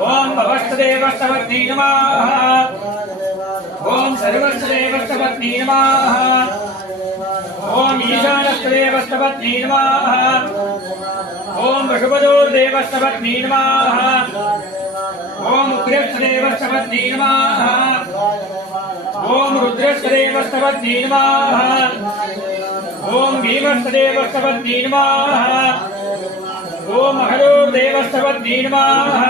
ओम भवस्तदेवस्तवत्नी नमः। ओम सर्वस्तदेवस्तवत्नी नमः। ओम ईशानस्तदेवस्तवत्नी नमः। ओम वृषभदेवस्तवत्नी नमः। ओम उग्रस्तदेवस्तवत्नी नमः। ओम रुद्रस्तदेवस्तवत्नी नमः। ओम भीमस्तदेवस्तवत्नी नमः। ओम हरोदेवस्तवत्नी नमः।